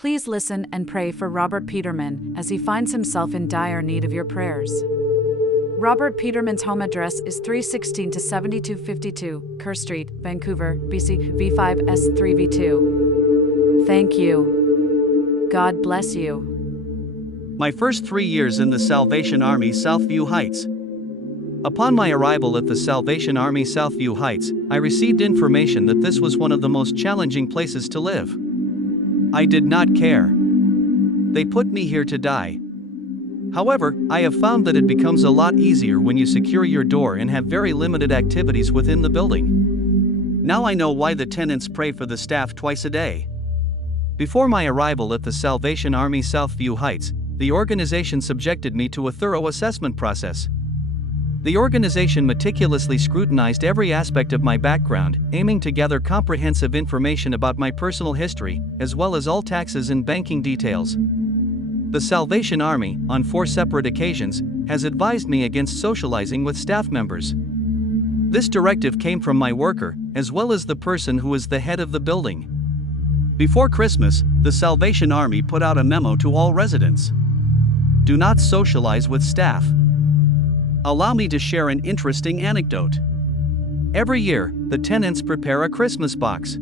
Please listen and pray for Robert Peterman as he finds himself in dire need of your prayers. Robert Peterman's home address is 316 to 7252 Kerr Street, Vancouver, BC, V5S3V2. Thank you. God bless you. My first 3 years in the Salvation Army, Southview Heights. Upon my arrival at the Salvation Army, Southview Heights, I received information that this was one of the most challenging places to live. I did not care. They put me here to die. However, I have found that it becomes a lot easier when you secure your door and have very limited activities within the building. Now I know why the tenants pray for the staff twice a day. Before my arrival at the Salvation Army, Southview Heights, the organization subjected me to a thorough assessment process. The organization meticulously scrutinized every aspect of my background, aiming to gather comprehensive information about my personal history, as well as all taxes and banking details. The Salvation Army, on 4 separate occasions, has advised me against socializing with staff members. This directive came from my worker, as well as the person who is the head of the building. Before Christmas, the Salvation Army put out a memo to all residents. Do not socialize with staff. Allow me to share an interesting anecdote. Every year, the tenants prepare a Christmas box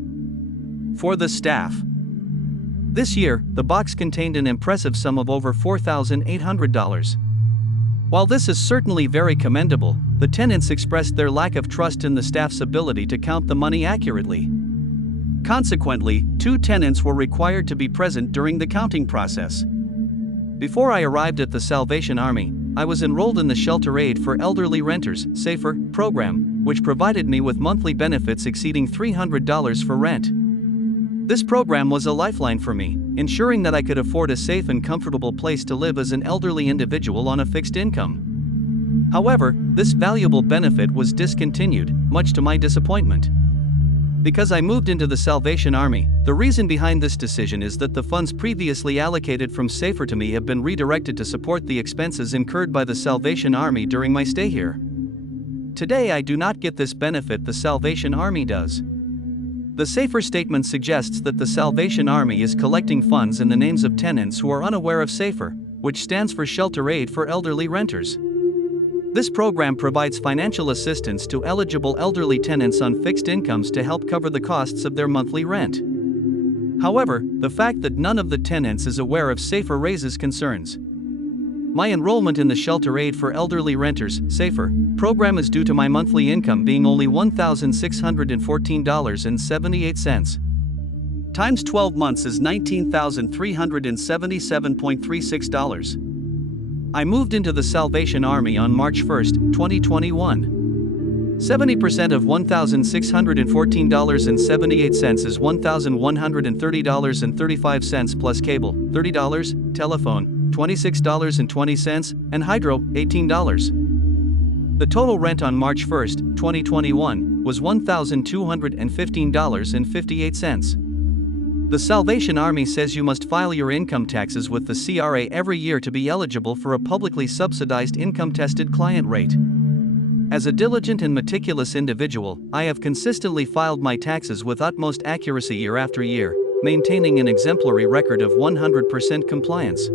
for the staff. This year, the box contained an impressive sum of over $4,800. While this is certainly very commendable, the tenants expressed their lack of trust in the staff's ability to count the money accurately. Consequently, 2 tenants were required to be present during the counting process. Before I arrived at the Salvation Army, I was enrolled in the Shelter Aid for Elderly Renters (SAFER) program, which provided me with monthly benefits exceeding $300 for rent. This program was a lifeline for me, ensuring that I could afford a safe and comfortable place to live as an elderly individual on a fixed income. However, this valuable benefit was discontinued, much to my disappointment. Because I moved into the Salvation Army, the reason behind this decision is that the funds previously allocated from SAFER to me have been redirected to support the expenses incurred by the Salvation Army during my stay here. Today I do not get this benefit the Salvation Army does. The SAFER statement suggests that the Salvation Army is collecting funds in the names of tenants who are unaware of SAFER, which stands for Shelter Aid for Elderly Renters. This program provides financial assistance to eligible elderly tenants on fixed incomes to help cover the costs of their monthly rent. However, the fact that none of the tenants is aware of SAFER raises concerns. My enrollment in the Shelter Aid for Elderly Renters (SAFER) program is due to my monthly income being only $1,614.78. Times 12 months is $19,377.36. I moved into the Salvation Army on March 1, 2021. 70% of $1,614.78 is $1,130.35 plus cable, $30, telephone, $26.20, and hydro, $18. The total rent on March 1, 2021, was $1,215.58. The Salvation Army says you must file your income taxes with the CRA every year to be eligible for a publicly subsidized income-tested client rate. As a diligent and meticulous individual, I have consistently filed my taxes with utmost accuracy year after year, maintaining an exemplary record of 100% compliance.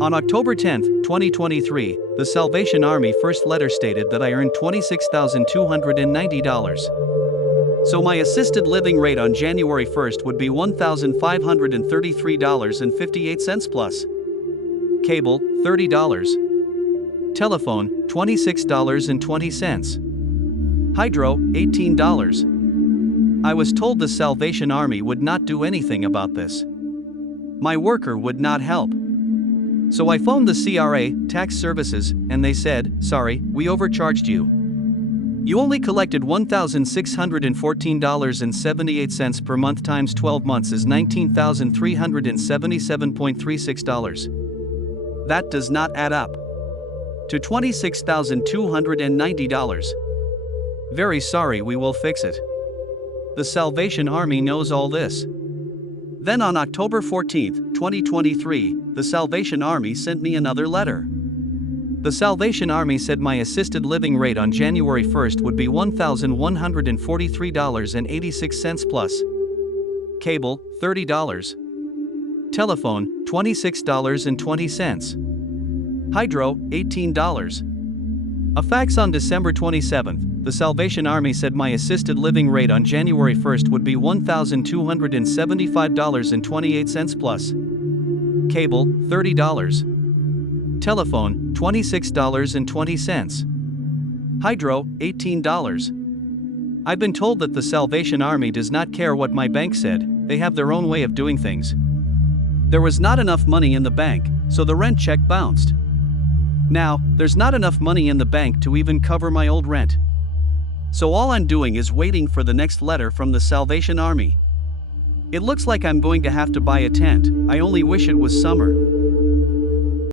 On October 10, 2023, the Salvation Army first letter stated that I earned $26,290. So my assisted living rate on January 1st would be $1,533.58 plus cable, $30, telephone, $26.20, hydro, $18. I was told the Salvation Army would not do anything about this. My worker would not help. So I phoned the CRA, Tax Services, and they said, "Sorry, we overcharged you. You only collected $1,614.78 per month times 12 months is $19,377.36. That does not add up to $26,290. Very sorry, we will fix it." The Salvation Army knows all this. Then on October 14, 2023, the Salvation Army sent me another letter. The Salvation Army said my assisted living rate on January 1st would be $1,143.86 plus cable, $30, Telephone, $26.20. Hydro, $18. A fax on December 27th, the Salvation Army said my assisted living rate on January 1st would be $1,275.28 plus. Cable, $30. Telephone, $26.20. Hydro, $18. I've been told that the Salvation Army does not care what my bank said, they have their own way of doing things. There was not enough money in the bank, so the rent check bounced. Now, there's not enough money in the bank to even cover my old rent. So all I'm doing is waiting for the next letter from the Salvation Army. It looks like I'm going to have to buy a tent, I only wish it was summer.